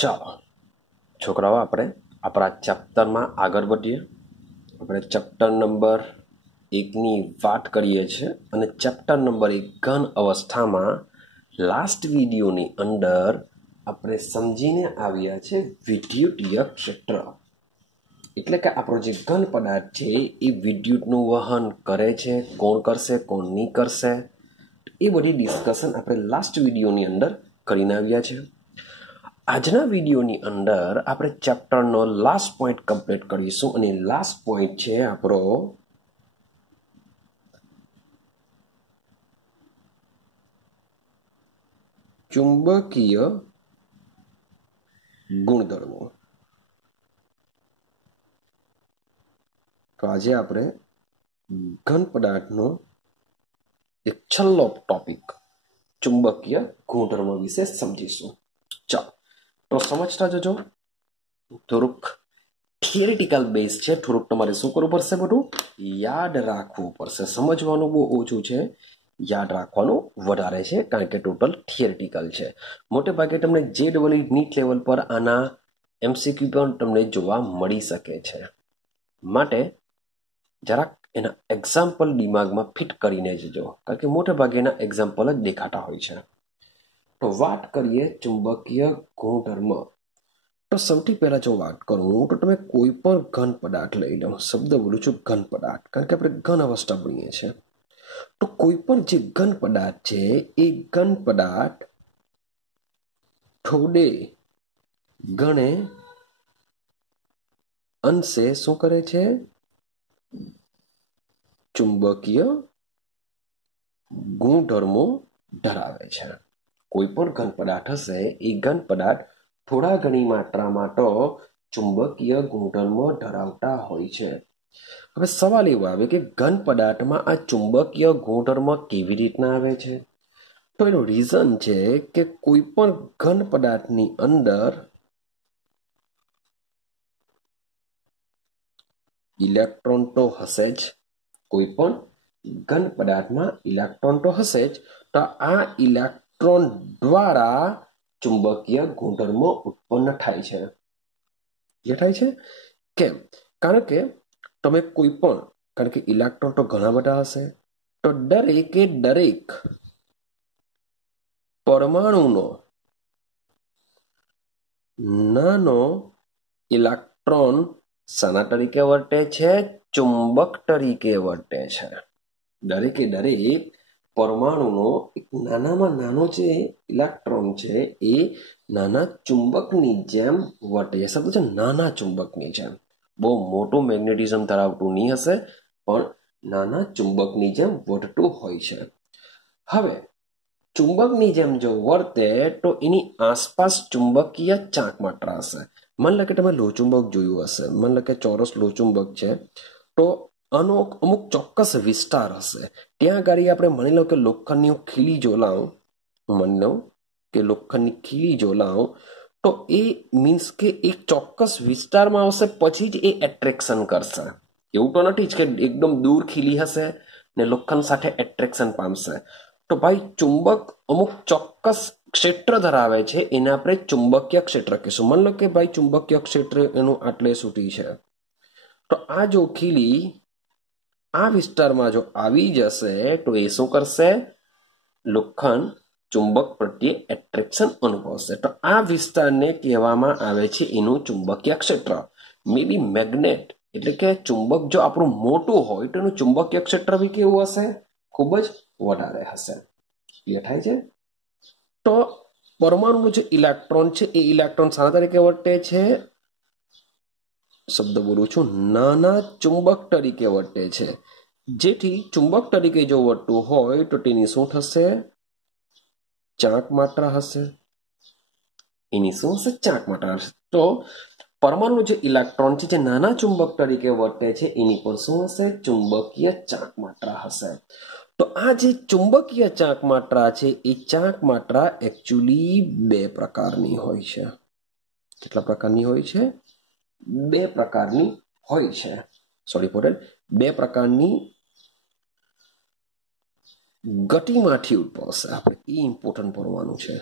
ચાલો છોકરાઓ, આપણે આપણા ચેપ્ટરમાં આગળ વધીએ. આપણે ચેપ્ટર નંબર 1ની વાત કરીએ છીએ અને ચેપ્ટર નંબર 1 ઘન અવસ્થામાં લાસ્ટ વિડીયોની અંદર આપણે સમજીને આવ્યા છે વિદ્યુતીય ક્ષેત્ર. એટલે કે આપણો જે ઘન પદાર્થ છે એ વિદ્યુતનું વહન કરે છે, કોણ કરશે કોણ નહીં કરશે, એ બધી ડિસ્કશન આપણે લાસ્ટ વિડીયોની અંદર કરીને આવ્યા છે. આજના વિડીયોની અંદર આપણે ચેપ્ટરનો લાસ્ટ પોઈન્ટ કમ્પ્લીટ કરીશું અને લાસ્ટ પોઈન્ટ છે આપણો ચુંબકીય ગુણધર્મો. તો આજે આપણે ઘન પદાર્થનો એક છેલ્લો ટોપિક ચુંબકીય ગુણધર્મો વિશે સમજીશું. ચાલો તો સમજતા જજો. થોડુંક થિયરિટિકલ બેઝ છે, થોડુંક તમારે શું કરવું પડશે, બધું યાદ રાખવું પડશે. સમજવાનું બહુ ઓછું છે, યાદ રાખવાનું વધારે છે, કારણ કે ટોટલ થિયરિટિકલ છે. મોટે ભાગે તમને JEE નીટ લેવલ પર આના MCQ પણ તમને જોવા મળી શકે છે. માટે જરાક એના એક્ઝામ્પલ દિમાગમાં ફિટ કરીને જજો, કારણ કે મોટે ભાગે એના એક્ઝામ્પલ જ દેખાતા હોય છે. તો વાત કરીએ ચુંબકીય ગુણધર્મ. તો સૌથી પહેલા જો વાત કરું તો તમે કોઈ પણ ઘન પદાર્થ લઈ લો. શબ્દ બોલું છું ઘન પદાર્થ, કારણ કે આપણે ઘન અવસ્થા ભણીએ છીએ. તો કોઈ પણ જે ઘન પદાર્થ છે એ ઘન પદાર્થ થોડે ઘણે અંશે શું કરે છે? ચુંબકીય ગુણધર્મો ધરાવે છે. કોઈ પણ ઘન પદાર્થ હશે એ ઘન પદાર્થ થોડા ઘણી માત્રામાં તો ચુંબકીય ગુણધર્મો ધરાવતા હોય છે. હવે સવાલ એવો આવે કે ઘન પદાર્થમાં આ ચુંબકીય ગુણધર્મ કેવી રીતના આવે છે? તો એનું રીઝન છે કે કોઈ પણ ઘન પદાર્થની અંદર ઇલેક્ટ્રોન તો હશે જ. કોઈ પણ ઘન પદાર્થમાં ઇલેક્ટ્રોન તો હશે જ. તો આ ઇલેક્ટ્રોન દ્વારા ચુંબકીય ગુણધર્મો ઉત્પન્ન થાય છે. જે થાય છે કેમ? કારણ કે તમે કોઈ પણ, કારણ કે ઇલેક્ટ્રોન તો ઘણા બધા હશે, તો દરેકે દરેક પરમાણુનો નાનો ઇલેક્ટ્રોન શાના તરીકે વર્તે છે? ચુંબક તરીકે વર્તે છે. દરેકે દરેક પરમાણુનો એક નાનામાં નાનો જે ઇલેક્ટ્રોન છે એ નાના ચુંબકની જેમ વર્તે છે. શબ્દ છે નાના ચુંબકની જેમ. બહુ મોટું મેગ્નેટિઝમ ધરાવતું નહીં હશે, પણ નાના ચુંબકની જેમ વર્તતું હોય છે. હવે ચુંબકની જેમ જો વર્તે તો એની આસપાસ ચુંબકીય ચાંક માત્રા હશે. માની લો કે તમે લોહચુંબક જોયું હશે, માની લો કે ચોરસ લોહચુંબક છે, તો આનો અમુક ચોક્કસ વિસ્તાર હશે. ત્યાં આગળ આપણે માની લો કે લોખંડની ખીલી જો લાવું, માની લો કે લોખંડની ખીલી જો લાવું, તો એ મીન્સ કે એક ચોક્કસ વિસ્તારમાં આવશે, પછી જ એ એટ્રેક્શન કરશે. એવું તો નથી જ કે એકદમ દૂર ખીલી હશે ને લોખંડ સાથે એટ્રેક્શન પામશે. તો ભાઈ ચુંબક અમુક ચોક્કસ ક્ષેત્ર ધરાવે છે, એને આપણે ચુંબકીય ક્ષેત્ર કહીશું. માની લો કે ભાઈ ચુંબકીય ક્ષેત્ર એનું આટલે સુધી છે, તો આ જો ખીલી આ વિસ્તારમાં જો આવી જશે તો એ શું કરશે? લોખંડ ચુંબક પ્રત્યે એટ્રેક્શન અનુભવશે. તો આ વિસ્તારને કહેવામાં આવે છે એનું ચુંબકીય ક્ષેત્ર. મે બી મેગ્નેટ એટલે કે ચુંબક જો આપણું મોટું હોય તો એનું ચુંબકીય ક્ષેત્ર બી કેવું હશે? ખૂબ જ વધારે હશે. ક્લિયર થાય છે? તો પરમાણુનો જે ઇલેક્ટ્રોન છે એ ઇલેક્ટ્રોન શાના તરીકે વર્તે છે? શબ્દ બોલું છું, નાના ચુંબક તરીકે વર્તે છે. જેથી ચુંબક તરીકે જો વર્તતું હોય તો તેની શું થશે? ચાંક માત્રા હશે. એની શું હશે? ચાંક માત્રા હશે. તો પરમાણુ જે ઇલેક્ટ્રોન છે જે નાના ચુંબક તરીકે વર્તે છે એની પર શું હશે? ચુંબકીય ચાંક માત્રા હશે. તો આ જે ચુંબકીય ચાંક માત્રા છે એ ચાંક માત્રા એકચ્યુઅલી બે પ્રકારની હોય છે. કેટલા પ્રકારની હોય છે? બે પ્રકારની હોય છે. Sorry for that. બે પ્રકારની ગતિમાંથી ઉદ્ભવશે. આપણે એ ઇમ્પોર્ટન્ટ ભણવાનું છે.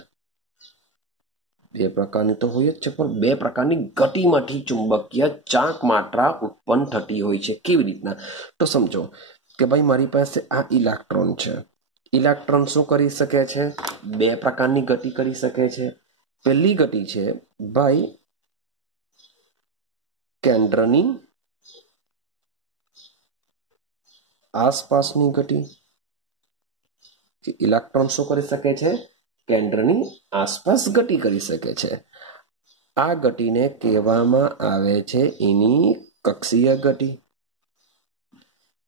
બે પ્રકારની તો હોય જ છે, પણ બે પ્રકારની ગતિમાંથી ચુંબકીય ચાંક માત્રા ઉત્પન્ન થતી હોય છે. કેવી રીતના? તો સમજો કે ભાઈ મારી પાસે આ ઇલેક્ટ્રોન છે. ઇલેક્ટ્રોન શું કરી શકે છે? બે પ્રકારની ગતિ કરી શકે છે. પહેલી ગતિ છે ભાઈ કેન્દ્રની આસપાસની ગતિ. ઇલેક્ટ્રોન શું કરી શકે છે? કેન્દ્રની આસપાસ ગતિ કરી શકે છે. આ ગતિને કહેવામાં આવે છે એની કક્ષીય ગતિ.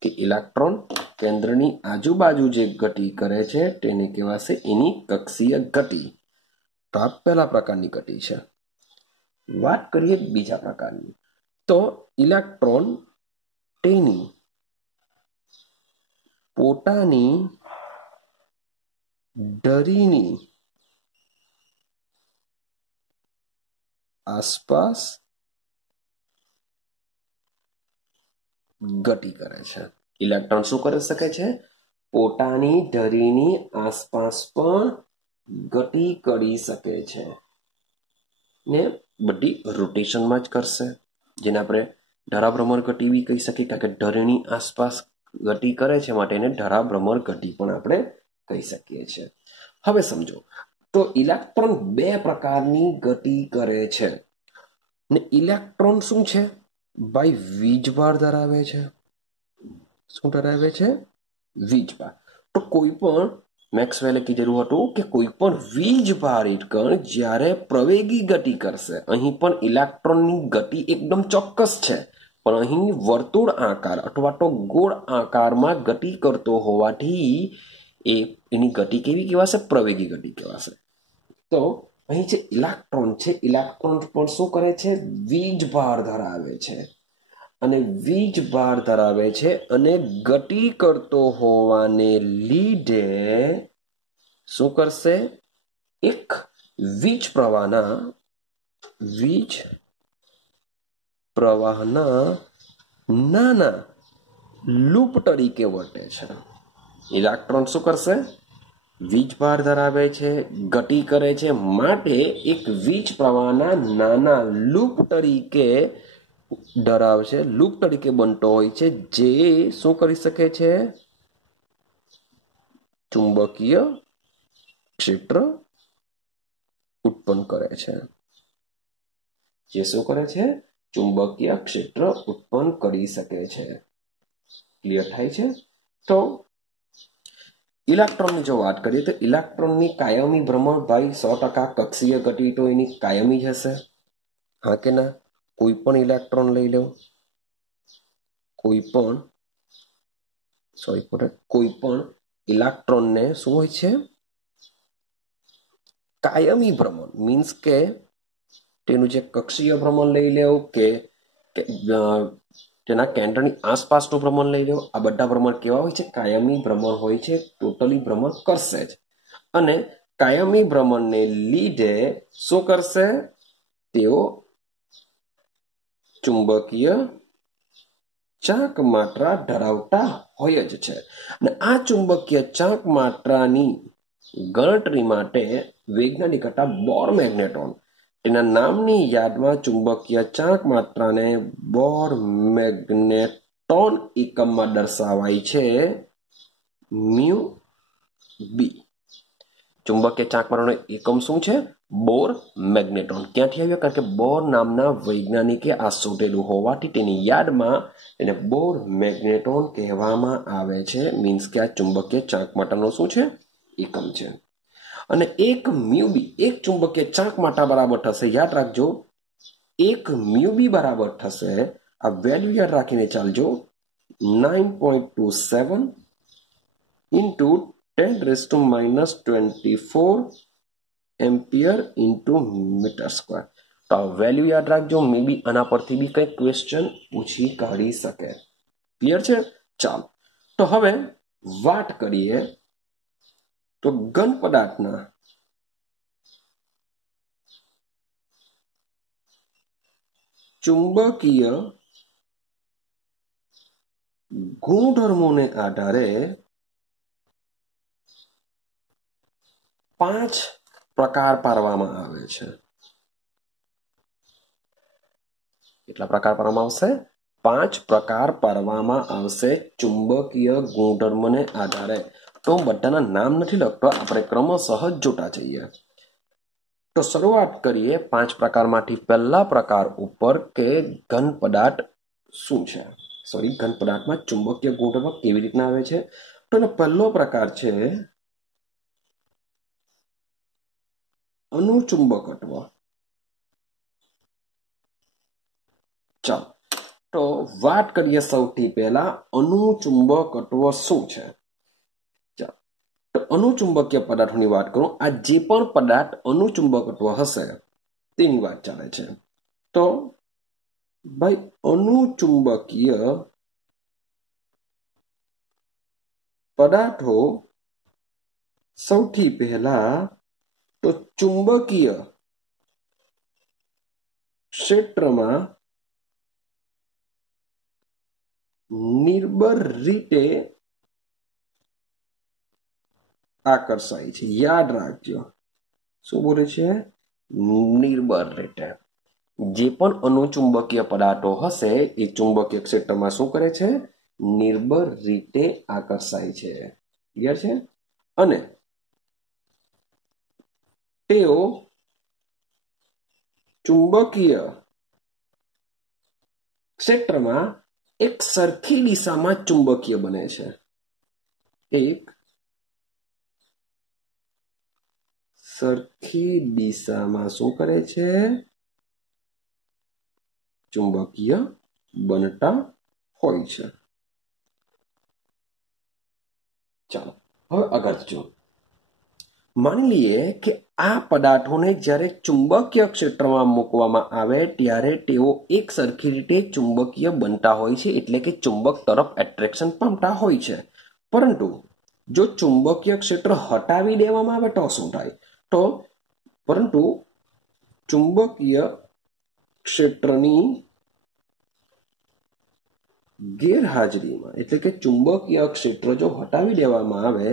કે ઇલેક્ટ્રોન કેન્દ્રની આજુબાજુ જે ગતિ કરે છે તેને કહેવાશે એની કક્ષીય ગતિ. તો આ પહેલા પ્રકારની ગતિ છે. વાત કરીએ બીજા પ્રકારની, તો ઇલેક્ટ્રોન તેની પોતાની ધરીની આસપાસ ગતિ કરે છે. ઇલેક્ટ્રોન શું કરી શકે છે? પોતાની ધરીની આસપાસ પણ ગતિ કરી શકે છે ને બધી રોટેશનમાં જ કરશે, જેને આપણે ધરાભ્રમણ ગતિ બી કહી શકીએ, કારણ કે ધરીની આસપાસ ગતિ કરે છે માટે એને ધરાભ્રમણ ગતિ પણ આપણે કહી શકીએ છીએ. હવે સમજો, તો ઇલેક્ટ્રોન બે પ્રકારની ગતિ કરે છે ને ઇલેક્ટ્રોન શું છે ભાઈ? વીજભાર ધરાવે છે. શું ધરાવે છે? વીજભાર. તો કોઈ પણ મેક્સવેલે કીધેલું હતું કે કોઈ પણ વીજભારિત કણ જ્યારે પ્રવેગી ગતિ કરશે, અહીં પણ ઇલેક્ટ્રોનની ગતિ એકદમ ચોક્કસ છે, પણ અહીં વર્તુળ આકાર અથવા તો ગોળ આકારમાં ગતિ કરતો હોવાથી એની ગતિ કેવી કહેવાશે? પ્રવેગી ગતિ કહેવાશે. તો અહીં જે ઇલેક્ટ્રોન છે, ઇલેક્ટ્રોન પણ શું કરે છે? વીજભાર ધરાવે છે. અને વીજભાર ધરાવે છે અને ગતિ કરતો હોવાને લીધે શું કરશે? એક વીજ પ્રવાહના નાના લૂપ તરીકે વર્તે છે. ઇલેક્ટ્રોન શું કરશે? વીજભાર ધરાવે છે, ગતિ કરે છે, માટે એક વીજ પ્રવાહના નાના લૂપ તરીકે ધરાવશે, લૂપ તરીકે બનતો હોય છે, જે શું કરી શકે છે? ચુંબકીય ક્ષેત્ર ઉત્પન્ન કરે છે. જે શું કરે છે? ચુંબકીય ક્ષેત્ર ઉત્પન્ન કરી શકે છે. ક્લિયર થાય છે? તો ઇલેક્ટ્રોનની જો વાત કરીએ તો ઇલેક્ટ્રોનની કાયમી ભ્રમણ ભાઈ 100% કક્ષીય ગતિ તો એની કાયમી જ હશે. હા કે ના? કોઈ પણ ઇલેક્ટ્રોન લઈ લો, કોઈ પણ ઇલેક્ટ્રોનને શું હોય છે? કાયમી ભ્રમણ મીન્સ કે તેનું જે કક્ષીય ભ્રમણ લઈ લેવું કે તેના કેન્દ્રની આસપાસનું ભ્રમણ લઈ લેવું, આ બધા ભ્રમણ કેવા હોય છે? કાયમી ભ્રમણ હોય છે. ટોટલી ભ્રમણ કરશે જ. અને કાયમી ભ્રમણને લીધે શું કરશે? તેઓ ચુંબકીય ચાંક માત્રા ધરાવતા હોય જ છે. અને આ ચુંબકીય ચાંક માત્રાની ગણતરી માટે વૈજ્ઞાનિક હતા બોર મેગ્નેટ્રોન. તેના નામની યાદમાં ચુંબકીય ચાંક માત્રાને બોર મેગ્નેટ્રોન એકમમાં દર્શાવાય છે મ્યુ બી. ચુંબકીય ચાંક માત્રાનો એકમ શું છે? બોર મેગ્નેટ્રોન. ક્યાંથી આવ્યો? કારણ કે બોર નામના વૈજ્ઞાનિકે આ શોધેલું હોવાથી તેની યાદમાં એને બોર મેગ્નેટ્રોન કહેવામાં આવે છે. મીન્સ કે આ ચુંબકીય ચાંક માત્રાનો શું છે? એકમ છે. અને એક મ્યુબી, એક ચુંબકીય ચાંક માત્રા બરાબર થશે, યાદ રાખજો, એક મ્યુબી બરાબર થશે, આ વેલ્યુ યાદ રાખીને ચાલજો, 9.27 into 10⁻⁻24 ampere into meter square. તો આ વેલ્યુ યાદ રાખજો. મે બી આના પરથી બી કંઈક ક્વેશ્ચન પૂછી કાઢી શકે. ક્લિયર છે? ચાલો, તો હવે વાત કરીએ તો ઘન પદાર્થના ચુંબકીય ગુણધર્મોને આધારે 5 પ્રકાર પાડવામાં આવે છે. કેટલા પ્રકાર પાડવામાં આવશે? 5 પ્રકાર પાડવામાં આવશે ચુંબકીય ગુણધર્મને આધારે. તો બધાના નામ નથી લખતો, આપણે ક્રમશઃ જોતા જઈએ. તો શરૂઆત કરીએ 5 પ્રકારમાંથી. પહેલા પ્રકાર ઉપર કે ઘન પદાર્થ શું છે, ઘન પદાર્થમાં ચુંબકીય ગુણધર્મ કેવી રીતના આવે છે. તો એનો પહેલો પ્રકાર છે અનુચુંબકત્વ. ચાલો તો વાત કરીએ સૌથી પહેલા અનુચુંબકત્વ શું છે. તો અનુચુંબકીય પદાર્થોની વાત કરું, આ જે પણ પદાર્થ અનુચુંબકત્વ હશે તેની વાત ચાલે છે. તો ભાઈ અનુચુંબકીય પદાર્થો સૌથી પહેલા તો ચુંબકીય ક્ષેત્રમાં નિર્બળ રીતે આકર્ષાય છે. યાદ રાખજો, શું બોલે છે? નિર્બળ રીતે. જે પણ અનુચુંબકીય પદાર્થો હશે એ ચુંબકીય ક્ષેત્રમાં શું કરે છે? નિર્બળ રીતે આકર્ષાય છે. ક્લિયર છે? અને તેઓ ચુંબકીય ક્ષેત્રમાં એક સરખી દિશામાં ચુંબકીય બને છે. એક સરખી દિશામાં શું કરે છે? ચુંબકીય બનતા હોય છે. ચાલો હવે આગળ જો માની લઈએ કે આ પદાર્થોને જ્યારે ચુંબકીય ક્ષેત્રમાં મૂકવામાં આવે ત્યારે તેઓ એક સરખી રીતે ચુંબકીય બનતા હોય છે, એટલે કે ચુંબક તરફ એટ્રેક્શન પામતા હોય છે. પરંતુ જો ચુંબકીય ક્ષેત્ર હટાવી દેવામાં આવે તો શું થાય? તો પરંતુ ચુંબકીય ક્ષેત્રની ગેરહાજરીમાં, એટલે કે ચુંબકીય ક્ષેત્ર જો હટાવી દેવામાં આવે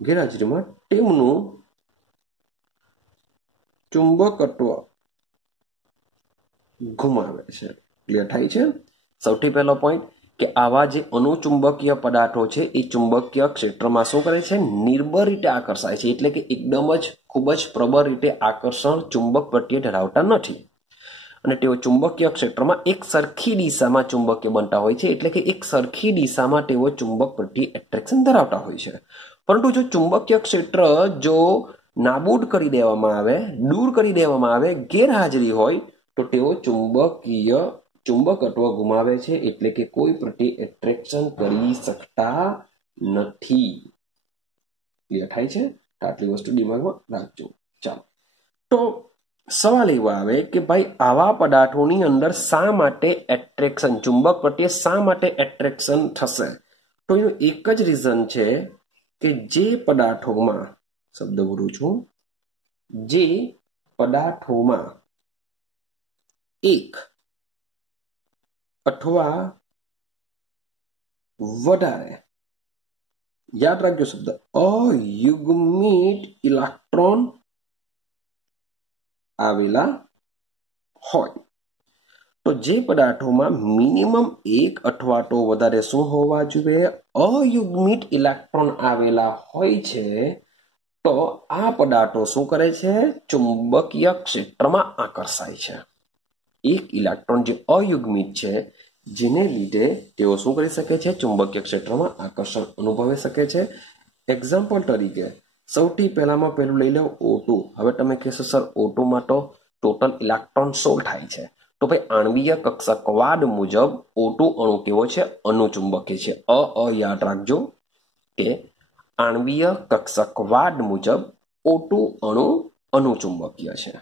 ગેરહાજરીમાં, તેમનું ચુંબકત્વ ગુમાવે છે. ક્લિયર થાય છે? સૌથી પહેલો પોઈન્ટ કે આવા જે અનુચુંબકીય પદાર્થો છે એ ચુંબકીય ક્ષેત્રમાં શું કરે છે? નિર્બળ રીતે આકર્ષાય છે, એટલે કે એકદમ જ ખૂબ જ પ્રબળ રીતે આકર્ષણ ચુંબક પ્રત્યે ધરાવતા નથી અને તેઓ ચુંબકીય ક્ષેત્રમાં એક સરખી દિશામાં ચુંબકીય બનતા હોય છે, એટલે કે એક સરખી દિશામાં તેઓ ચુંબક પ્રત્યે એટ્રેક્શન ધરાવતા હોય છે. પરંતુ જો ચુંબકીય ક્ષેત્ર જો નાબૂદ કરી દેવામાં આવે, દૂર કરી દેવામાં આવે, ગેરહાજરી હોય તો તેઓ ચુંબકત્વ ગુમાવે છે, એટલે કે કોઈ પ્રત્યે એટ્રેક્શન કરી શકતા નથી. ક્લિયર થાય છે? આટલી વસ્તુ દિમાગમાં રાખજો. ચાલો તો સવાલ એવો આવે કે ભાઈ આવા પદાર્થોની અંદર શા માટે એટ્રેક્શન, ચુંબક પ્રત્યે શા માટે એટ્રેક્શન થશે? તો એનું એક જ રીઝન છે કે જે પદાર્થોમાં, શબ્દ બોલું છું, જે પદાર્થોમાં એક અથવા વધારે, યાદ રાખજો શબ્દ, અયુગ્મિત ઇલેક્ટ્રોન આવેલા હોય. તો જે પદાર્થોમાં મિનિમમ એક અથવા તો વધારે શું હોવા જોઈએ? અયુગ્મિત ઇલેક્ટ્રોન આવેલા હોય છે. તો આ પદાર્થો શું કરે છે? ચુંબકીય ક્ષેત્રમાં આકર્ષાય છે. એક ઇલેક્ટ્રોન જે અયુગ્મિત છે, જેને લીધે તેઓ શું કરી શકે છે? ચુંબકીય ક્ષેત્રમાં આકર્ષણ અનુભવી શકે છે. એક્ઝામ્પલ તરીકે સૌથી પહેલામાં પહેલું લઈ લો O2. હવે તમે કહેશો સર O2 માં તો ટોટલ ઇલેક્ટ્રોન 16 થાય છે. તો ભાઈ આણ્વીય કક્ષકવાદ મુજબ O2 અણુ કેવો છે? અનુચુંબકીય છે. યાદ રાખજો કે આણ્વીય કક્ષકવાદ મુજબ O2 અણુ અનુચુંબકીય છે.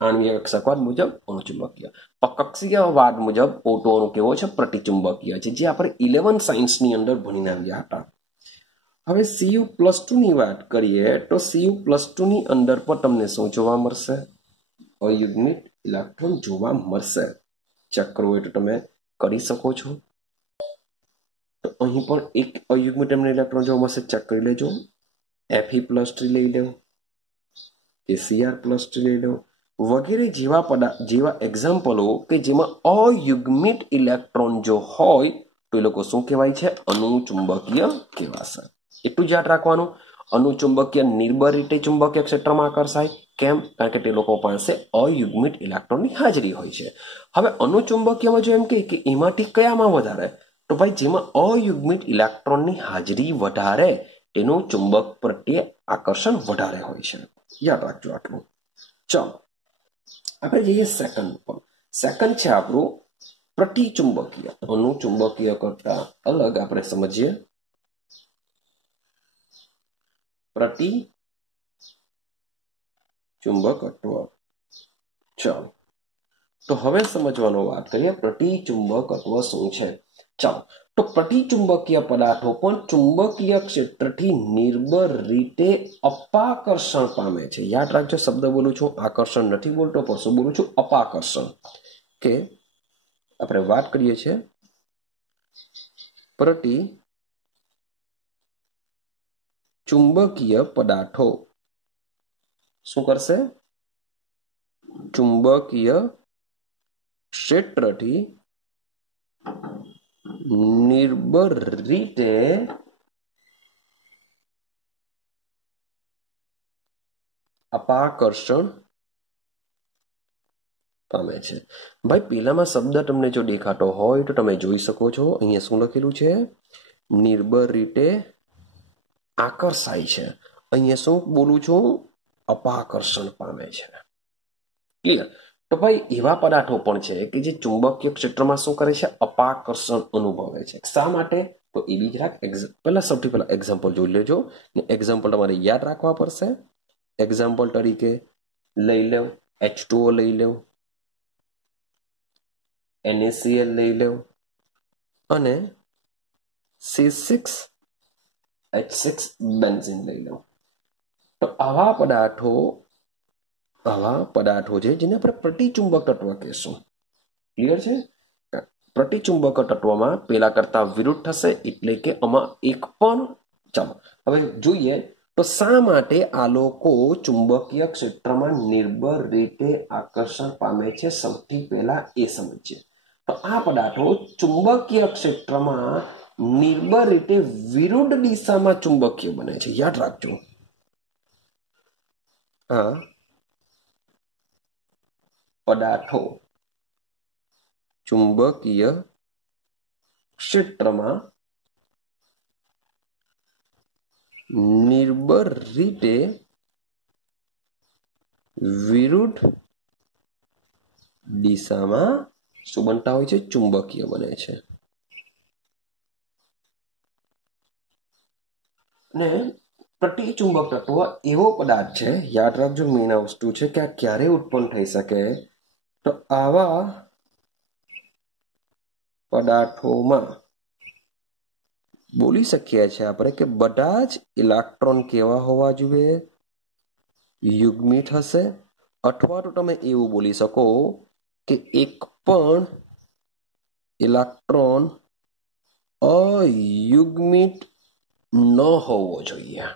આણ્વીય કક્ષકવાદ મુજબ અનુચુંબકીય. કક્ષીયવાદ મુજબ O2 અણુ કેવો છે? પ્રતિચુંબકીય છે, જે આપણે 11 સાયન્સની અંદર ભણીને આવ્યા હતા. હવે Cu+2 ની વાત કરીએ તો Cu+2 ની અંદર પણ તમને શું જોવા મળશે? અયુગ્મિત ઇલેક્ટ્રોન જોવા મળશે. ચેક કરવું હોય તો તમે કરી શકો છો. તો અહીં પણ એક અયુગ્મિત ઇલેક્ટ્રોન જોવા મળશે, ચેક કરી લેજો. Fe+3 લઈ લો કે Cr+3 લઈ લો. વગેરે જેવા એક્ઝામ્પલો કે જેમાં અયુગ્મિત ઇલેક્ટ્રોન જો હોય તો એ લોકો શું કહેવાય છે? અનુચુંબકીય કહેવાશે. એટલું જ યાદ રાખવાનું. અનુચુંબકીય નિર્બળ રીતે ચુંબકીય ક્ષેત્રમાં આકર્ષાય. કેમ? કારણ કે તે લોકો પાસે અયુગ્મિત ઇલેક્ટ્રોનની હાજરી હોય છે. હવે અનુચુંબકીયમાં જો એમ કે એમાંથી કયામાં વધારે? તો ભાઈ જેમાં અયુગ્મિત ઇલેક્ટ્રોનની હાજરી વધારે તેનું ચુંબક પ્રત્યે આકર્ષણ વધારે હોય છે. યાદ રાખજો આટલું. ચાલો આપણે જઈએ સેકન્ડ પર. સેકન્ડ છે આપણું પ્રતિચુંબકીય. અનુચુંબકીય કરતા અલગ આપણે સમજીએ પ્રતિચુંબકત્વ. ચાલો તો હવે સમજવાનો વાત કરીએ પ્રતિચુંબકત્વ શું છે. ચાલો તો પ્રતિચુંબકીય પદાર્થો પણ ચુંબકીય ક્ષેત્રથી નિર્બળ રીતે અપાકર્ષણ પામે છે. યાદ રાખજો, શબ્દ બોલું છું આકર્ષણ નથી બોલતો, પણ શું બોલું છું? અપાકર્ષણ. કે આપણે વાત કરીએ છીએ પ્રતિચુંબકીય પદાર્થો શું કરશે? ચુંબકીય ક્ષેત્રથી નિર્બળ રીતે અપાકર્ષણ પામે છે. ભાઈ પેલામાં શબ્દ તમને જો દેખાતો હોય તો તમે જોઈ શકો છો. અહીંયા શું લખેલું છે? નિર્બળ રીતે આકર્ષાય છે. અહીંયા શું બોલું છું? અપાકર્ષણ પામે છે. ક્લિયર? તો ભાઈ એવા પદાર્થો પણ છે કે જે ચુંબકીય ક્ષેત્રમાં શું કરે છે? અપાકર્ષણ અનુભવે છે. શા માટે? તો એ બી જરાક સૌથી પહેલા એક્ઝામ્પલ જોઈ લેજો. એક્ઝામ્પલ તમારે યાદ રાખવા પડશે. એક્ઝામ્પલ તરીકે લઈ લેવ H2O લઈ લેવ, NaCl લઈ લેવ અને C6H6 બેન્ઝીન લઈ લેવ. તો આવા પદાર્થો છે જેને આપણે પ્રતિચુંબક તત્વ કહેશું. ક્લિયર છે? પ્રતિચુંબક તત્વમાં પેલા કરતા વિરુદ્ધ થશે, એટલે કે આમાં એક પણ. ચાલો હવે જોઈએ તો શા માટે આ લોકો ચુંબકીય ક્ષેત્રમાં નિર્બળ રીતે આકર્ષણ પામે છે. સૌથી પહેલા એ સમજીએ. તો આ પદાર્થો ચુંબકીય ક્ષેત્રમાં નિર્બળ રીતે વિરુદ્ધ દિશામાં ચુંબકીય બને છે. યાદ રાખજો, આ પદાર્થો ચુંબકીય ક્ષેત્રમાં નિર્બળ રીતે વિરુદ્ધ દિશામાં શું બનતા હોય છે? ચુંબકીય બને છે. અને પ્રતિચુંબક તત્વ એવો પદાર્થ છે, યાદ રાખજો મેઇન વસ્તુ છે કે આ ક્યારે ઉત્પન્ન થઈ શકે? તો આવા પદાર્થોમાં બોલી શકીએ છીએ આપણે કે બધા જ ઇલેક્ટ્રોન કેવા હોવા જોઈએ? યુગ્મિત હશે. અથવા તો તમે એવું બોલી શકો કે એક પણ ઇલેક્ટ્રોન અયુગ્મિત ન હોવો જોઈએ.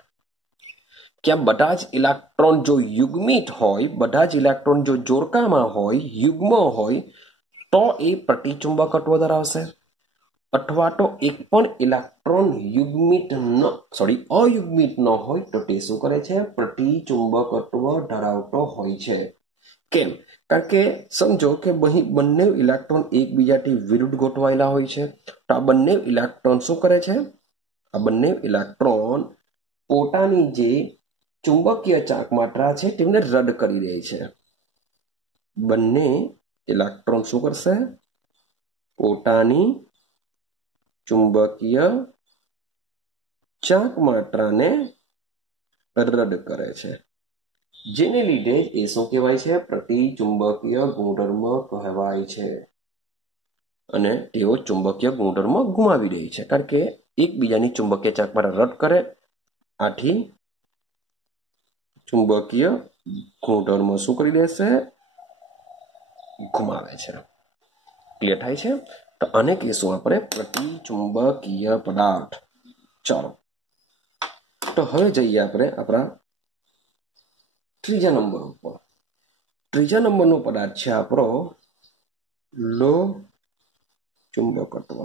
ક્યાં બધા જ ઇલેક્ટ્રોન જો યુગ્મિત હોય, બધા જ ઇલેક્ટ્રોન જો જોડકામાં હોય, યુગ્મ હોય, તો એ પ્રતિચુંબકત્વ ધરાવશે. અથવા તો એક પણ ઇલેક્ટ્રોન અયુગ્મિત ન હોય તો તે શું કરે છે? પ્રતિચુંબકત્વ ધરાવતો હોય છે. કેમ? કારણ કે સમજો કે બંને ઇલેક્ટ્રોન એકબીજાથી વિરુદ્ધ ગોઠવાયેલા હોય છે. તો આ બંને ઇલેક્ટ્રોન શું કરે છે? આ બંને ઇલેક્ટ્રોન પોતાની જે ચુંબકીય ચાક માત્રા છે તેમને રદ કરી દે છે. બંને ઇલેક્ટ્રોન શું કરશે? પોતાની ચુંબકીય ચાક માત્રાને રદ કરે છે. જેને લીધે એ શું કહેવાય છે? પ્રતિચુંબકીય ગુણધર્મ કહેવાય છે. અને તેઓ ચુંબકીય ગુણધર્મ ગુમાવી દે છે, કારણ કે એકબીજાની ચુંબકીય ચાક માત્રા રદ કરે, આથી ચુંબકીય ગુણધર્મ શું કરી દેશે? ગુમાવે છે. ક્લિયર થાય છે? તો આને કહીશું આપણે પ્રતિચુંબકીય પદાર્થ. ચાલો તો હવે જઈએ આપણે આપણા ત્રીજા નંબર ઉપર. ત્રીજા નંબરનો પદાર્થ છે આપણો લો ચુંબકત્વ.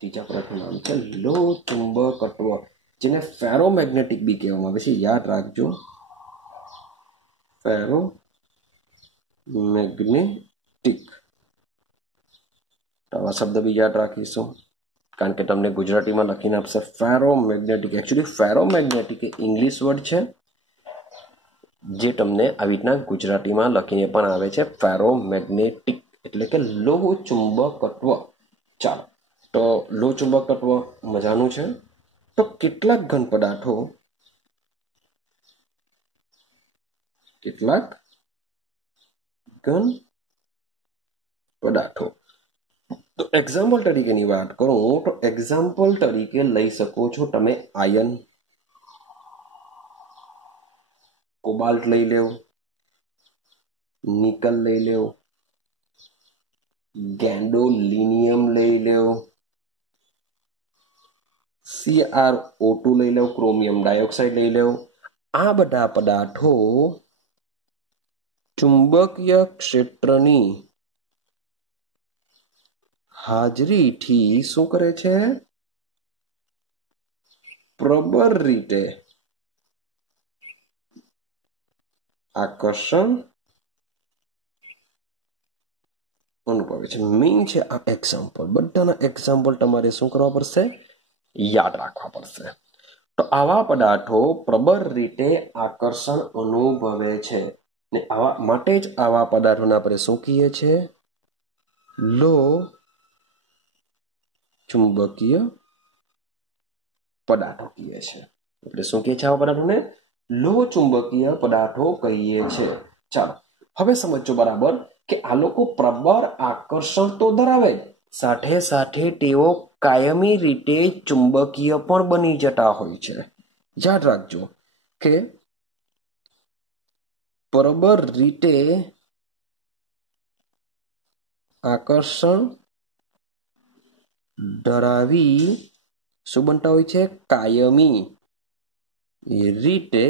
ત્રીજા પદાર્થનું નામ છે લો ચુંબકત્વ, જેને ફેરોમેગ્નેટિક બી કહેવામાં આવે છે. યાદ રાખજો, ફેરોમેગ્નેટિક. આવા શબ્દ બી યાદ રાખીશું, કારણ કે તમને ગુજરાતીમાં લખીને આપશે ફેરોમેગ્નેટિક. એકચ્યુઅલી ફેરોમેગ્નેટિક એ ઇંગ્લિશ વર્ડ છે, જે તમને આવી રીતના ગુજરાતીમાં લખીને પણ આવે છે ફેરોમેગ્નેટિક, એટલે કે લોહ ચુંબકત્વ. ચાલો, તો લોહ ચુંબકત્વ મજાનું છે. તો કેટલાક ઘન પદાર્થો, તો એક્ઝામ્પલ તરીકેની વાત કરું તો એક્ઝામ્પલ તરીકે લઈ શકો છો તમે આયન, કોબાલ્ટ લઈ લેવ, નિકલ લઈ લેવ, ગેન્ડોલિનિયમ લઈ લેવ, CrO2 લઈ લેવ, ક્રોમિયમ ડાયોક્સાઇડ લઈ લેવ. આ બધા પદાર્થો ચુંબકીય ક્ષેત્રની હાજરીથી શું કરે છે? પ્રબળ રીતે આકર્ષણ અનુભવે છે. મેઇન છે આ એક્ઝામ્પલ. બધાના એક્ઝામ્પલ તમારે શું કરવા પડશે? યાદ રાખવા પડશે. તો આવા પદાર્થો પ્રબળ રીતે આકર્ષણ અનુભવે છે, ને આવા માટે જ આવા પદાર્થોને આપણે શું કહીએ છીએ? લો ચુંબકીય પદાર્થો કહીએ છીએ. આપણે શું કહીએ છીએ આવા પદાર્થોને? લો ચુંબકીય પદાર્થો કહીએ છીએ. ચાલો, હવે સમજો બરાબર કે આ લોકો પ્રબળ આકર્ષણ તો ધરાવે, સાથે સાથે તેઓ કાયમી રીતે ચુંબકીય પણ બની જતા હોય છે. યાદ રાખજો કે પ્રબળ રીતે આકર્ષણ ધરાવી શું બનતા હોય છે? કાયમી રીતે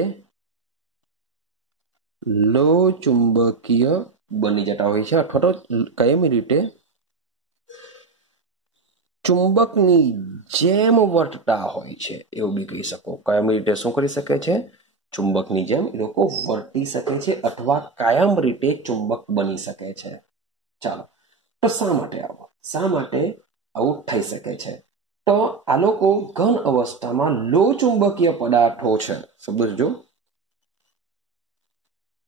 લો ચુંબકીય બની જતા હોય છે, અથવા તો કાયમી રીતે ચુંબકની જેમ વર્તતા હોય છે, એવું બી કહી શકો. કાયમી રીતે શું કરી શકે છે? ચુંબકની જેમ એ લોકો વર્તી શકે છે, અથવા કાયમ રીતે ચુંબક બની શકે છે. ચાલો, તો શા માટે આવું થઈ શકે છે? તો આ લોકો ઘન અવસ્થામાં લો ચુંબકીય પદાર્થો છે. સમજો,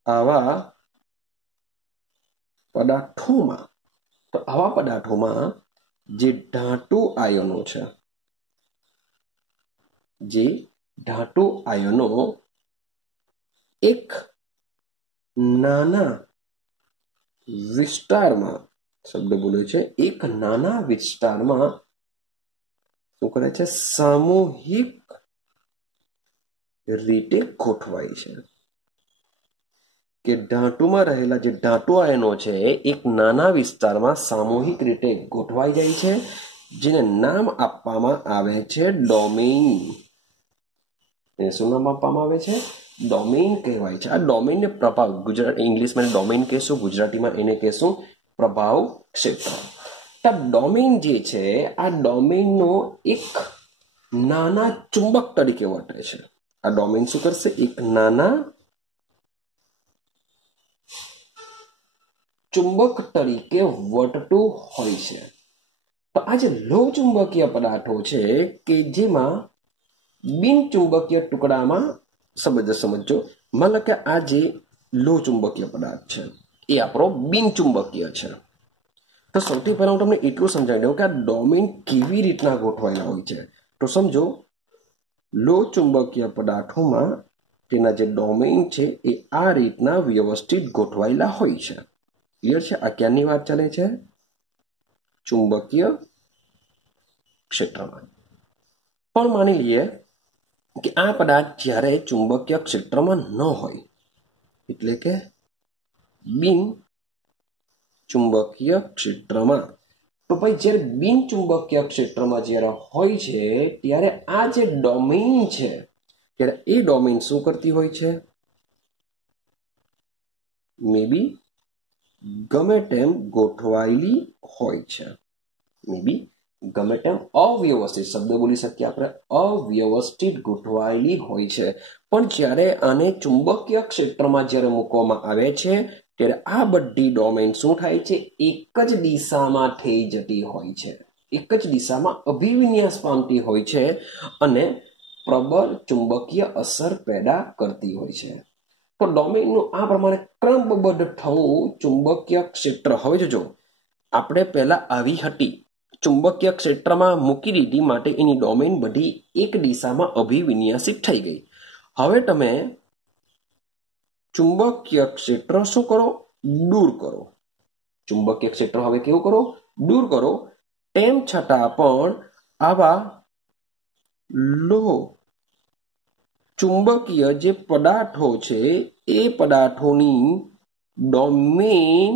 આવા પદાર્થોમાં જે ધાતુ આયનો એક નાના વિસ્તારમાં, શબ્દ બોલે છે, એક નાના વિસ્તારમાં શું કરે છે? સામૂહિક રીતે ગોઠવાય છે. કે ધાતુમાં રહેલા જે ધાતુ આયનો છે એક નાના વિસ્તારમાં સામૂહિક રીતે ગોઠવાઈ જાય છે, જેને નામ આપવામાં આવે છે ડોમેઇન. શું નામ આપવામાં આવે છે? ડોમેઇન કહેવાય છે. આ ડોમેઇનને પ્રભાવ, ઇંગ્લિશમાં ડોમેઇન કહેશું, ગુજરાતીમાં એને કહેશું પ્રભાવ ક્ષેત્ર. આ ડોમેઇન જે છે, આ ડોમેઇનનો એક નાના ચુંબક તરીકે વર્તે છે. આ ડોમેઇન શું કરશે? એક નાના ચુંબક તરીકે વર્તતું હોય છે. તો આ જે લો ચુંબકીય પદાર્થો છે કે જેમાં બિન ચુંબકીય ટુકડામાં સમજો, માનો કે આ જે લો ચુંબકીય પદાર્થ છે એ આપણો બિન ચુંબકીય છે. તો સૌથી પહેલા હું તમને એટલું સમજાવી દઉં કે આ ડોમેઇન કેવી રીતના ગોઠવાયેલા હોય છે. તો સમજો, લો ચુંબકીય પદાર્થોમાં તેના જે ડોમેઇન છે એ આ રીતના વ્યવસ્થિત ગોઠવાયેલા હોય છે. ક્લિયર છે? આ ક્યાંની વાત ચાલે છે? ચુંબકીય ક્ષેત્રમાં. પણ માની લઈએ કે આ પદાર્થ જ્યારે ચુંબકીય ક્ષેત્રમાં ન હોય, એટલે કે બિન ચુંબકીય ક્ષેત્રમાં. તો ભાઈ જ્યારે બિન ચુંબકીય ક્ષેત્રમાં જ્યારે હોય છે ત્યારે આ જે ડોમેઇન છે, ત્યારે એ ડોમેઇન શું કરતી હોય છે? મે બી ગમે તેમ ગોઠવાયેલી હોય છે. મે બી ગમે તેમ અવ્યવસ્થિત શબ્દ બોલી શકીએ આપણે, અવ્યવસ્થિત ગોઠવાયેલી હોય છે. પણ જ્યારે આને ચુંબકીય ક્ષેત્રમાં જ્યારે મૂકવામાં આવે છે ત્યારે આ બધી ડોમેન શું થાય છે? એક જ દિશામાં થઈ જતી હોય છે, એક જ દિશામાં અભિવિન્યાસ પામતી હોય છે અને પ્રબળ ચુંબકીય અસર પેદા કરતી હોય છે. તો ડોમેનનું આ પ્રમાણે ક્રમબદ્ધ થવું ચુંબકીય ક્ષેત્ર. હવે જોજો, આપણે પહેલા આવી હતી, ચુંબકીય ક્ષેત્રમાં મૂકી દીધી માટે એની ડોમેન બધી એક દિશામાં અભિવિન્યાસિત થઈ ગઈ. હવે તમે ચુંબકીય ક્ષેત્ર શું કરો? દૂર કરો. ચુંબકીય ક્ષેત્ર હવે કેવું કરો? દૂર કરો. તેમ છતાં પણ આવા લોહ ચુંબકીય જે પદાર્થો છે એ પદાર્થોની ડોમેન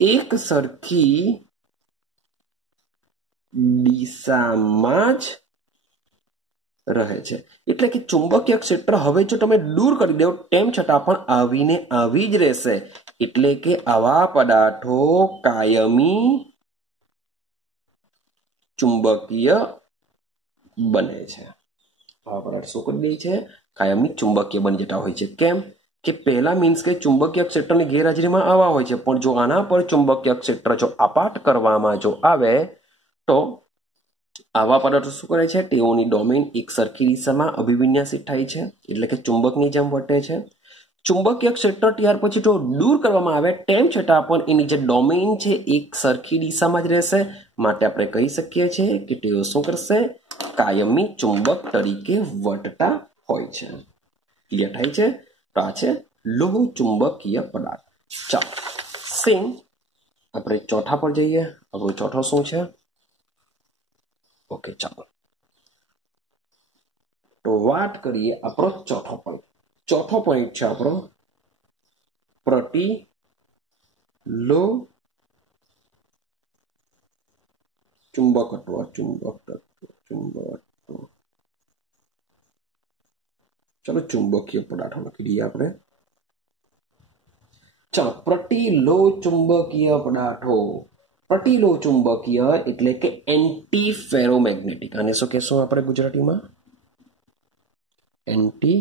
એક સરખી દિશામાં જ રહે છે. એટલે કે ચુંબકીય ક્ષેત્ર હવે જો તમે દૂર કરી દો તેમ છતાં પણ આવીને આવી જ રહેશે. એટલે કે આવા પદાર્થો કાયમી ચુંબકીય બને છે. આવા પદાર્થ શું કરી દે છે? કાયમી ચુંબકીય બની જતા હોય છે. કેમ કે પહેલા મીન્સ કે ચુંબકીય ક્ષેત્રની ગેરહાજરીમાં આવા હોય છે, પણ જો આના પર ચુંબકીય ક્ષેત્ર જો આપાત કરવામાં જો આવે તો આવા પદાર્થો શું કરે છે? તેઓની ડોમેન એક સરખી દિશામાં અભિવિન્યાસિત થાય છે, એટલે કે ચુંબકની જેમ વર્તે છે. ચુંબકીય ક્ષેત્ર ત્યાર પછી જો દૂર કરવામાં આવે તેમ છતાં પણ એની જે ડોમેન છે એક સરખી દિશામાં જ રહેશે. માટે આપણે કહી શકીએ છીએ કે તેઓ શું કરશે? કાયમી ચુંબક તરીકે વર્તતા હોય છે. ક્લિયર થાય છે? તો આ છે લોહ ચુંબકીય પદાર્થ. ચાલો સેમ આપણે ચોથા પર જઈએ. આપણો ચોથો શું છે? ઓકે, ચાલો તો વાત કરીએ આપણો ચોથો પોઈન્ટ. ચોથો પોઈન્ટ છે આપણો પ્રતિલોહ ચુંબકત્વ. ચાલો ચુંબકીય પદાર્થો લખી દઈએ આપણે. ચાલો, પ્રતિલોહ ચુંબકીય પદાર્થો. પ્રતિલોહ ચુંબકીય એટલે કે એન્ટી ફેરોમેગ્નેટિક. આને શું કહેશું આપણે ગુજરાતીમાં? એન્ટી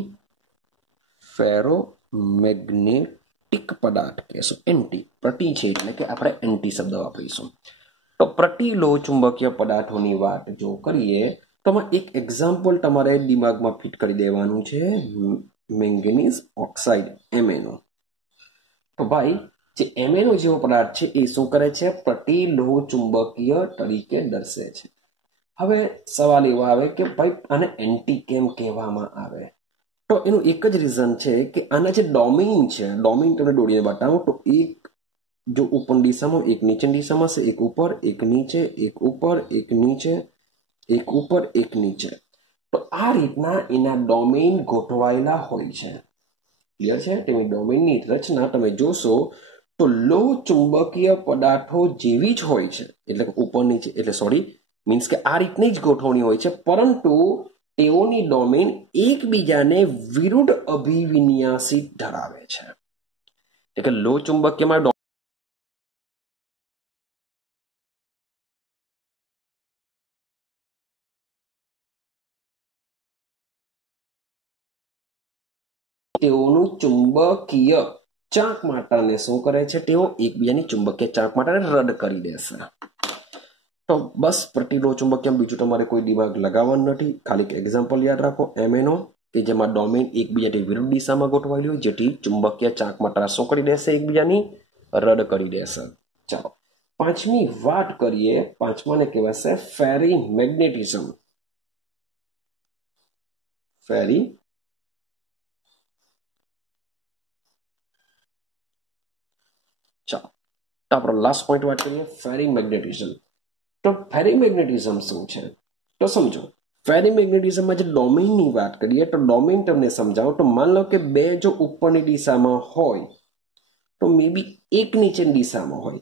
ફેરોમેગ્નેટિક પદાર્થ કહેશું. એન્ટી, પ્રતિ છે એટલે કે આપણે એન્ટી શબ્દ વાપરીશું. તો પ્રતિલોહ ચુંબકીય પદાર્થોની વાત જો કરીએ તો એક એક્ઝામ્પલ તમારે દિમાગમાં ફિટ કરી દેવાનું છે, મેંગેનીઝ ઓક્સાઇડ, MnO. તો ભાઈ જે MnO જેવો પદાર્થ છે એ શું કરે છે? પ્રતિલોહ ચુંબકીય તરીકે દર્શે છે. હવે સવાલ એવો આવે કે ભાઈ આને એન્ટી કેમ કહેવામાં આવે? તો એનું એક જ રીઝન છે કે આના જે ડોમેન છે, ડોમેન તમને દોડીને બતાવું તો એક જો ઉપર દિશામાં, એક નીચેની દિશામાં છે, એક ઉપર, એક નીચે, એક ઉપર, એક નીચે, એક ઉપર, એક નીચે. તો આ રીતના એના ડોમેન ગોઠવાયેલા હોય છે. ક્લિયર છે? તેની ડોમેનની રચના તમે જોશો તો લોહ ચુંબકીય પદાર્થો જેવી જ હોય છે. એટલે ઉપર નીચે, એટલે સોરી મીન્સ કે આ રીતની જ ગોઠવણી હોય છે, પરંતુ તેઓની ડોમેન એકબીજાને વિરુદ્ધ અભિવિન્યાસિત ધરાવે છે. એટલે કે લોહ ચુંબકીયમાં તેઓનું ચુંબકીય ચાંક માત્રાને શું કરે છે? તેઓ એકબીજાની ચુંબકીય ચાંક માત્રાને રદ કરી દેશે. તો બસ પ્રતિલોહ ચુંબકીય, બીજું તમારે કોઈ દિમાગ લગાવવાનું નથી. ખાલી એક્ઝામ્પલ યાદ રાખો, MnO કે જેમાં ડોમેન એકબીજાથી વિરુદ્ધ દિશામાં ગોઠવાયેલી હોય, જેથી ચુંબકીય ચાંક માત્રા શું કરી દેશે? એકબીજાની રદ કરી દેશે. ચાલો પાંચમી વાત કરીએ. પાંચમાને કહેવાશે ફેરી મેગ્નેટિઝમ. ફેરી ચાલો તો આપણો લાસ્ટ પોઈન્ટ વાત કરીએ, ફેરી મેગ્નેટિઝમ. તો ફેરી મેગ્નેટિઝમ શું છે? તો સમજો, ફેરી મેગ્નેટિઝમમાં જે ડોમેનની વાત કરીએ તો ડોમેન તમને સમજાવો તો માન લો કે બે જો ઉપરની દિશામાં હોય તો મે બી એક નીચેની દિશામાં હોય,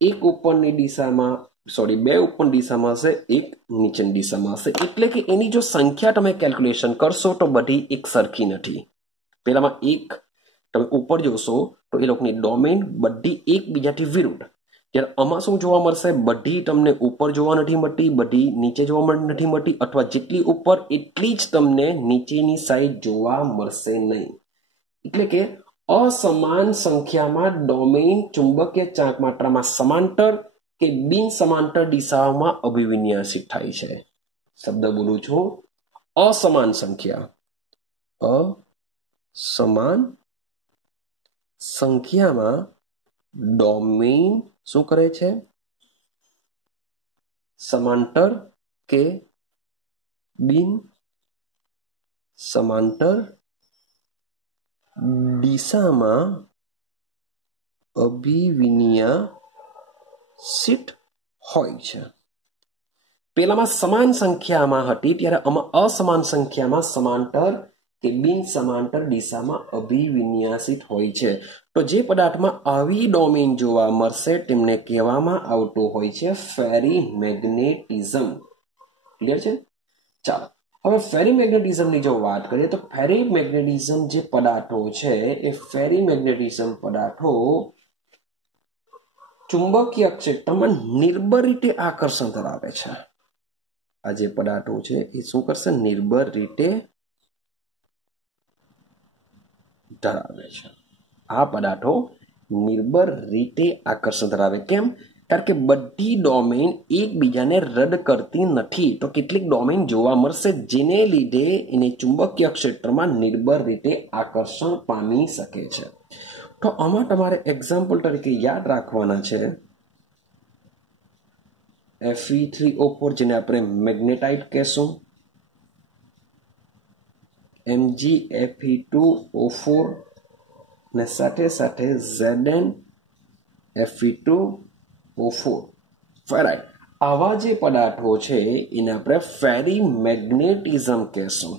એક ઉપરની દિશામાં, સોરી બે ઉપરની દિશામાં હશે, એક નીચેની દિશામાં હશે. એટલે કે એની જો સંખ્યા તમે કેલ્ક્યુલેશન કરશો તો બધી એક સરખી નથી. પેલામાં એક તમે ઉપર જોશો તો એ લોકોની ડોમેન બધી એકબીજાથી વિરુદ્ધ. જ્યારે આમાં શું જોવા મળશે, બધી તમને ઉપર જોવા નથી મળતી, બધી નીચે જોવા નથી મળતી, અથવા જેટલી ઉપર એટલી જ તમને નીચેની સાઈડ જોવા મળશે નહીં. એટલે કે અસમાન સંખ્યામાં ડોમેન ચુંબકીય ચાંકમાત્રામાં સમાંતર કે બિન સમાંતર દિશાઓમાં અભિવિન્યાસિત થાય છે. શબ્દ બોલું છું, અસમાન સંખ્યા, અસમાન સંખ્યામાં ડોમેન શું કરે છે, સમાંતર કે બિન સમાંતર દિશામાં અભિવિન્યાસિત હોય છે. પેલામાં સમાન સંખ્યામાં હતી, ત્યારે આમાં અસમાન સંખ્યામાં સમાંતર કે બિન સમાંતર દિશામાં અભિવિન્યાસિત હોય છે. તો જે પદાર્થમાં આવી ડોમેન જોવા મળશે તેમને કહેવામાં આવતું હોય છે ફેરીમેગ્નેટિઝમ. ક્લિયર છે? ચાલો, હવે ફેરીમેગ્નેટિઝમની જો વાત કરીએ તો ફેરીમેગ્નેટિઝમ જે પદાર્થો છે એ ફેરીમેગ્નેટિઝમ પદાર્થો ચુંબકીય ક્ષેત્રમાં નિર્બળ રીતે આકર્ષણ ધરાવે છે. આ જે પદાર્થો છે એ શું કરશે, નિર્બળ રીતે ધરાવે છે. આ પદાર્થો નિર્બળ રીતે આકર્ષણ ધરાવે. કેમ? કારણ કે બધી ડોમેન એકબીજાને રદ કરતી નથી. તો કેટલીક ડોમેન જોવા મળશે જેને લીધે એને ચુંબકીય ક્ષેત્રમાં નિર્બળ રીતે આકર્ષણ પામી શકે છે. તો આમાં તમારે એક્ઝામ્પલ તરીકે યાદ રાખવાના છે Fe3O4 જેને આપણે મેગ્નેટાઇટ કહેશું, MgFe2O4 ને સાથે સાથે ZnFe2O4 ફેરાઇટ. આવા જે પદાર્થો છે એને આપણે ફેરીમેગ્નેટિઝમ કહેશું.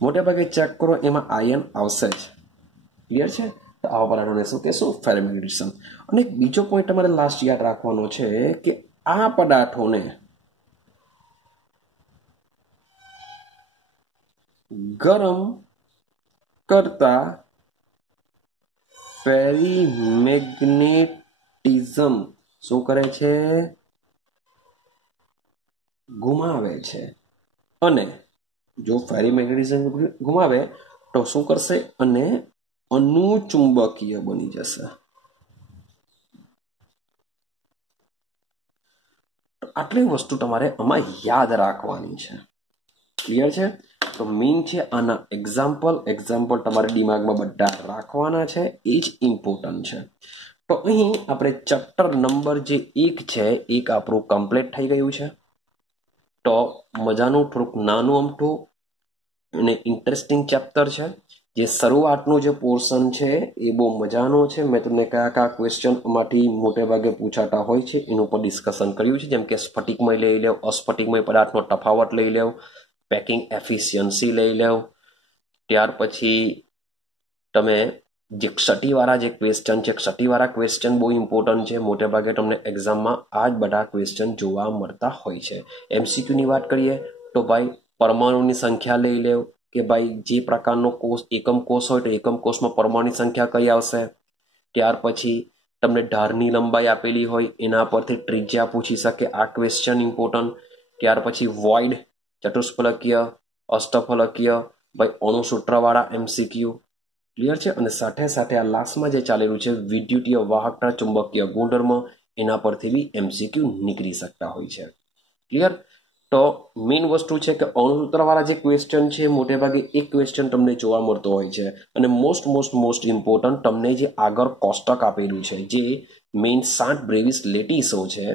મોટા ભાગે ચેક કરો, એમાં આયન આવશે જ. ક્લિયર છે? તો આવા પદાર્થોને શું કહેશું, ફેરીમેગ્નેટિઝમ. અને એક બીજો પોઈન્ટ તમારે લાસ્ટ યાદ રાખવાનો છે કે આ પદાર્થોને ગરમ કરતા ફેરીમેગ્નેટિઝમ શું કરે છે, ગુમાવે છે. અને જો ફેરીમેગ્નેટિઝમ ગુમાવે તો શું કરશે, અને અનુચુંબકીય બની જશે. આટલી વસ્તુ તમારે આમાં યાદ રાખવાની છે. ક્લિયર છે? તો મેઇન છે આના એક્ઝામ્પલ તમારે દિમાગમાં બધા રાખવાના છે, એ જ ઇમ્પોર્ટન્ટ છે. તો અહીં આપણે ચેપ્ટર નંબર જે 1 છે એક આપણું કમ્પ્લીટ થઈ ગયું છે. તો મજાનું થોડુંક નાનું અમથું અને ઇન્ટરેસ્ટિંગ ચેપ્ટર છે. જે શરૂઆતનું જે પોર્શન છે એ બહુ મજાનો છે. મેં તમને કયા ક્વેશ્ચન માંથી મોટે ભાગે પૂછાતા હોય છે એનું પર ડિસ્કશન કર્યું છે. જેમ કે સ્ફટિકમય લઈ લેવ, અસ્ફટિકમય પદાર્થનો તફાવત લઈ લેવ, પેકિંગ એફિશિયન્સી લઈ લેવ. ત્યાર પછી તમે જે ક્ષતિવાળા જે ક્વેશ્ચન છે, ક્ષતિવાળા ક્વેશ્ચન બહુ ઇમ્પોર્ટન્ટ છે. મોટે ભાગે તમને એક્ઝામમાં આ જ બધા ક્વેશ્ચન જોવા મળતા હોય છે. MCQની વાત કરીએ તો ભાઈ પરમાણુની સંખ્યા લઈ લેવ, કે ભાઈ જે પ્રકારનો કોષ એકમ કોષ હોય તો એકમ કોષમાં પરમાણુની સંખ્યા કઈ આવશે. ત્યાર પછી તમને ધારની લંબાઈ આપેલી હોય એના પરથી ત્રિજ્યા પૂછી શકે, આ ક્વેશ્ચન ઇમ્પોર્ટન્ટ. ત્યાર પછી વોઇડ, ચતુષ્ફલકીય, અષ્ટફલકીય, ભાઈ અણુસૂત્રવાળા MCQ. ક્લિયર છે? અને સાથે સાથે આ લાસ્ટમાં જે ચાલેલું છે વિદ્યુતીય વાહકતા ચુંબકીય ગુણધર્મ, એના પરથી બી MCQ નીકળી શકતા હોય છે. ક્લિયર? તો મેઇન વસ્તુ છે કે અણુસૂત્રવાળા જે ક્વેશ્ચન છે મોટે ભાગે એક ક્વેશ્ચન તમને જોવા મળતો હોય છે. અને મોસ્ટ ઇમ્પોર્ટન્ટ તમને જે આગળ કોષ્ટક આપેલું છે, જે મેઇન 60 બ્રેવિસ લેટિસો છે,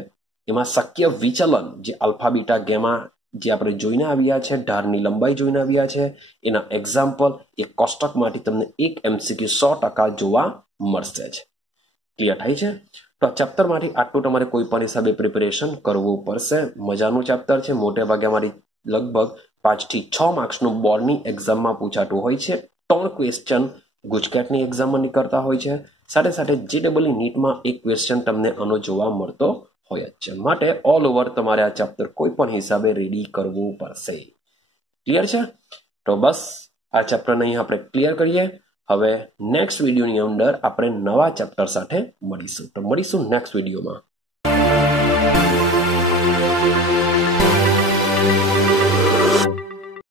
એમાં શક્ય વિચલન જે આલ્ફા બીટા ગેમા જે આપણે જોઈને આવ્યા છે, ધારની લંબાઈ જોઈને આવ્યા છે, એના એક્ઝામ્પલ એ કોષ્ટકમાંથી તમને એક MCQ 100% જોવા મળશે જ. ક્લિયર થાય છે? તો આ ચેપ્ટરમાંથી આટલું તમારે કોઈ પણ હિસાબે પ્રિપેરેશન કરવું પડશે. મજાનું ચેપ્ટર છે. મોટે ભાગે અમારી લગભગ 5 થી 6 માર્ક્સનું બોર્ડની એક્ઝામમાં પૂછાતું હોય છે. 3 ક્વેશ્ચન ગુજકેટની એક્ઝામમાં નીકળતા હોય છે. સાથે સાથે JEE નીટમાં એક ક્વેશ્ચન તમને આનો જોવા મળતો હોય જ છે. માટે ઓલ ઓવર તમારે આ ચેપ્ટર કોઈ પણ હિસાબે રેડી કરવું પડશે. ક્લિયર છે? તો બસ આ ચેપ્ટરને અહીં આપણે ક્લિયર કરીએ. હવે નેક્સ્ટ વિડીયોની અંદર આપણે નવા ચેપ્ટર સાથે મળીશું. તો મળીશું નેક્સ્ટ વિડીયોમાં.